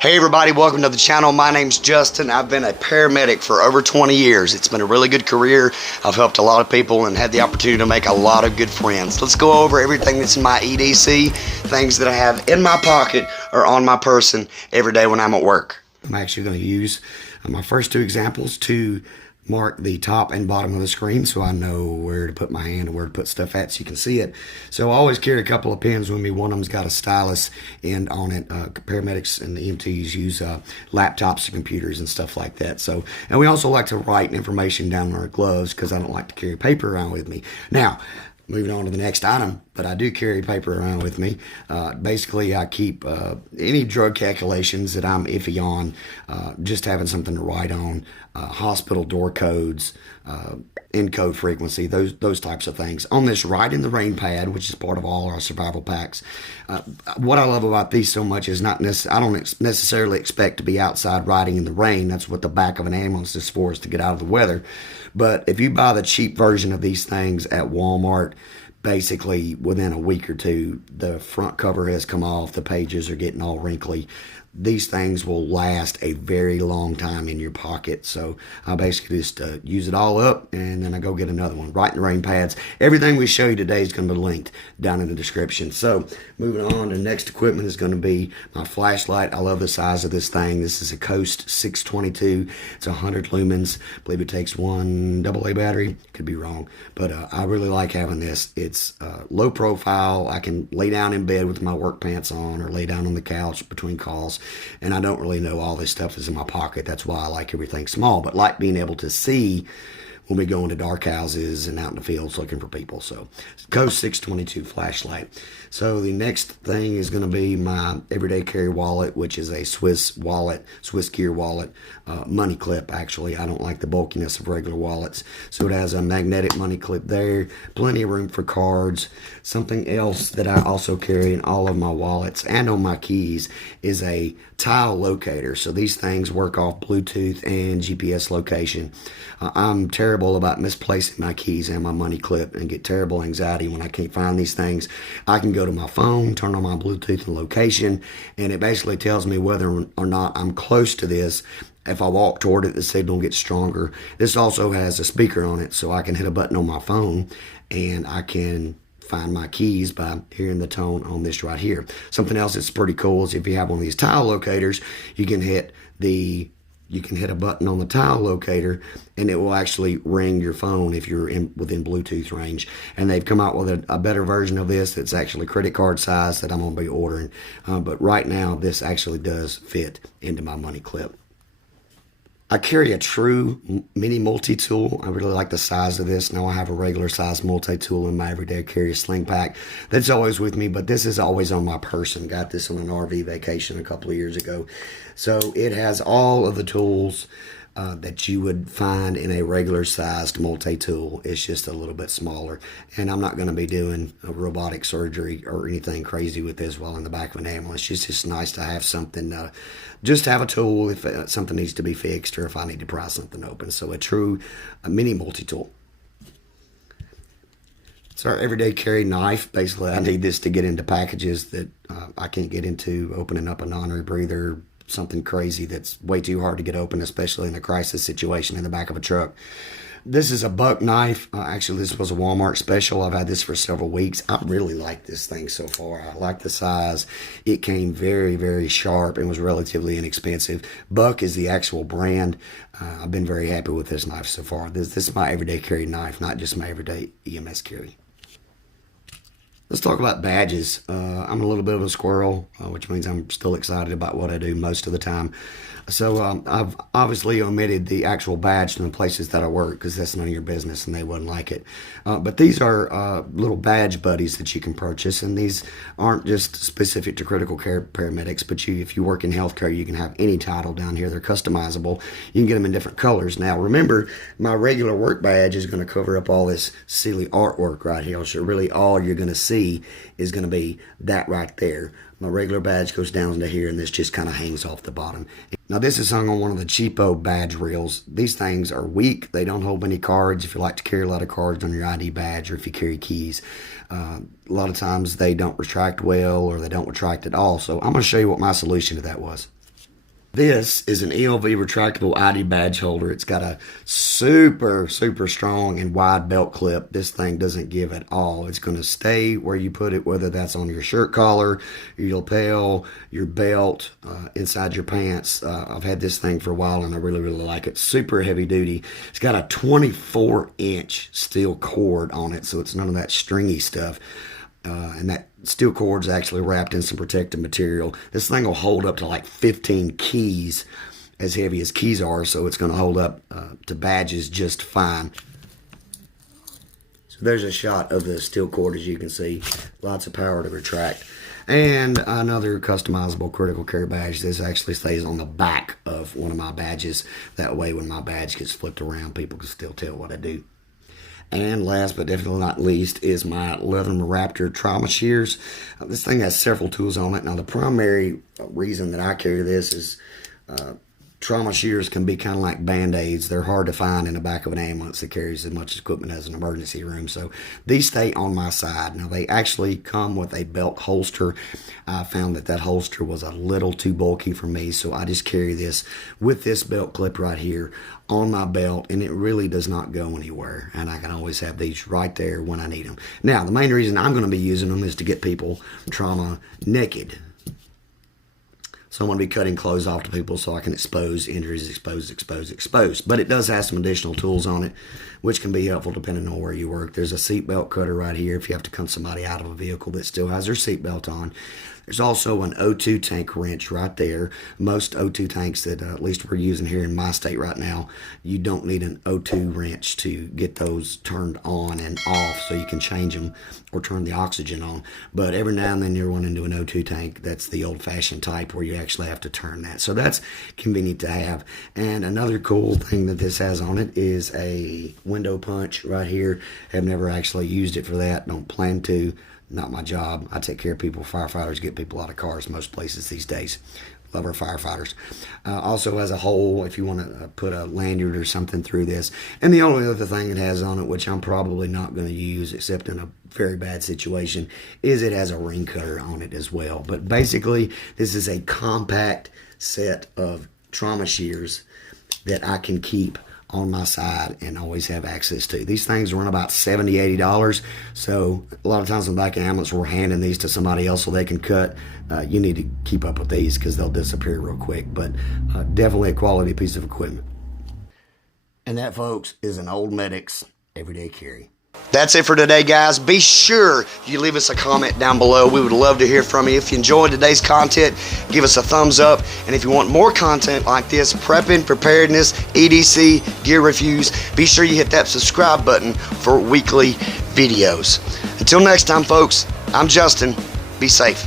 Hey everybody, welcome to the channel. My name's Justin. I've been a paramedic for over 20 years. It's been a really good career. I've helped a lot of people and had the opportunity to make a lot of good friends. Let's go over everything that's in my EDC, things that I have in my pocket or on my person every day when I'm at work. I'm actually going to use my first two examples to mark the top and bottom of the screen so I know where to put my hand and where to put stuff at so you can see it. So I always carry a couple of pens with me. One of them's got a stylus end on it. Paramedics and the EMTs use laptops and computers and stuff like that. So, and we also like to write information down on our gloves because I don't like to carry paper around with me. Now, moving on to the next item, but I do carry paper around with me. Basically, I keep any drug calculations that I'm iffy on, just having something to write on, hospital door codes, encode frequency, those types of things. On this Ride in the Rain pad, which is part of all our survival packs, what I love about these so much is I don't necessarily expect to be outside riding in the rain. That's what the back of an ambulance is for, is to get out of the weather. But if you buy the cheap version of these things at Walmart, basically within a week or two, the front cover has come off, the pages are getting all wrinkly. These things will last a very long time in your pocket. So I basically just use it all up and then I go get another one. Right in the Rain pads. Everything we show you today is going to be linked down in the description. So moving on, the next equipment is going to be my flashlight. I love the size of this thing. This is a Coast 622. It's 100 lumens. I believe it takes one AA battery. Could be wrong, but I really like having this. It's low profile. I can lay down in bed with my work pants on or lay down on the couch between calls. And I don't really know all this stuff is in my pocket. That's why I like everything small, but like being able to see when we go into dark houses and out in the fields looking for people. So Coast 622 flashlight. So the next thing is going to be my everyday carry wallet, which is a Swiss gear wallet, money clip. Actually, I don't like the bulkiness of regular wallets. So it has a magnetic money clip there, plenty of room for cards. Something else that I also carry in all of my wallets and on my keys is a tile locator. So these things work off Bluetooth and GPS location. I'm terrible about misplacing my keys and my money clip and get terrible anxiety when I can't find these things. I can go to my phone, turn on my Bluetooth and location, and it basically tells me whether or not I'm close to this. If I walk toward it, the signal gets stronger. This also has a speaker on it, so I can hit a button on my phone and I can find my keys by hearing the tone on this right here. Something else that's pretty cool is if you have one of these tile locators, you can hit a button on the tile locator and it will actually ring your phone if you're within Bluetooth range. And they've come out with a better version of this that's actually credit card size that I'm going to be ordering. But right now, this actually does fit into my money clip. I carry a true mini multi-tool. I really like the size of this. Now I have a regular size multi-tool in my everyday carry sling pack. That's always with me, but this is always on my person. Got this on an RV vacation a couple of years ago. So it has all of the tools that you would find in a regular sized multi-tool. It's just a little bit smaller. And I'm not going to be doing a robotic surgery or anything crazy with this while in the back of an ambulance. It's just nice to have something, just have a tool if something needs to be fixed or if I need to pry something open. So a true mini multi-tool. It's our everyday carry knife. Basically, I need this to get into packages that I can't get into, opening up a non-rebreather, something crazy that's way too hard to get open, especially in a crisis situation in the back of a truck. This is a buck knife. Actually, this was a Walmart special. I've had this for several weeks. I really like this thing so far. I like the size. It came very, very sharp and was relatively inexpensive. Buck is the actual brand. I've been very happy with this knife so far. This is my everyday carry knife, not just my everyday EMS carry. Let's talk about badges. I'm a little bit of a squirrel, which means I'm still excited about what I do most of the time. So I've obviously omitted the actual badge from the places that I work because that's none of your business and they wouldn't like it. But these are little badge buddies that you can purchase, and these aren't just specific to critical care paramedics, but if you work in healthcare, you can have any title down here. They're customizable. You can get them in different colors. Now remember, my regular work badge is going to cover up all this silly artwork right here. So really all you're going to see is going to be that right there. My regular badge goes down to here, and this just kind of hangs off the bottom. Now, this is hung on one of the cheapo badge reels. These things are weak. They don't hold many cards. If you like to carry a lot of cards on your ID badge or if you carry keys, a lot of times they don't retract well or they don't retract at all. So I'm going to show you what my solution to that was. This is an ELV retractable ID badge holder. It's got a super strong and wide belt clip. This thing doesn't give at all. It's going to stay where you put it, whether that's on your shirt collar, your lapel, your belt, inside your pants. I've had this thing for a while and I really like it. Super heavy duty. It's got a 24-inch steel cord on it, so it's none of that stringy stuff. And that steel cord's actually wrapped in some protective material. This thing will hold up to like 15 keys, as heavy as keys are, so it's going to hold up to badges just fine. So there's a shot of the steel cord, as you can see. Lots of power to retract. And another customizable critical care badge. This actually stays on the back of one of my badges. That way when my badge gets flipped around, people can still tell what I do. And last but definitely not least is my Leatherman Raptor trauma shears. This thing has several tools on it. Now the primary reason that I carry this is trauma shears can be kind of like Band-Aids. They're hard to find in the back of an ambulance that carries as much equipment as an emergency room. So these stay on my side. Now they actually come with a belt holster. I found that holster was a little too bulky for me, so I just carry this with this belt clip right here on my belt, and it really does not go anywhere, and I can always have these right there when I need them. Now the main reason I'm going to be using them is to get people trauma naked. So I'm going to be cutting clothes off to people so I can expose injuries, expose. But it does have some additional tools on it, which can be helpful depending on where you work. There's a seatbelt cutter right here if you have to cut somebody out of a vehicle that still has their seatbelt on. There's also an O2 tank wrench right there. Most O2 tanks that at least we're using here in my state right now, you don't need an O2 wrench to get those turned on and off so you can change them or turn the oxygen on. But every now and then you're running into an O2 tank. That's the old-fashioned type where you actually have to turn that. So that's convenient to have. And another cool thing that this has on it is a window punch right here. Have never actually used it for that. Don't plan to. Not my job. I take care of people. Firefighters get people out of cars most places these days. Love our firefighters. Also has a hole if you want to put a lanyard or something through this. And the only other thing it has on it, which I'm probably not going to use except in a very bad situation, is it has a ring cutter on it as well. But basically, this is a compact set of trauma shears that I can keep on my side and always have access to. These things run about $70, $80. So a lot of times in the back of ambulance, we're handing these to somebody else so they can cut. You need to keep up with these because they'll disappear real quick. But definitely a quality piece of equipment. And that, folks, is an Old Medic's everyday carry. That's it for today, guys. Be sure you leave us a comment down below. We would love to hear from you. If you enjoyed today's content, give us a thumbs up. And if you want more content like this, prepping, preparedness, EDC, gear reviews, be sure you hit that subscribe button for weekly videos. Until next time, folks, I'm Justin. Be safe.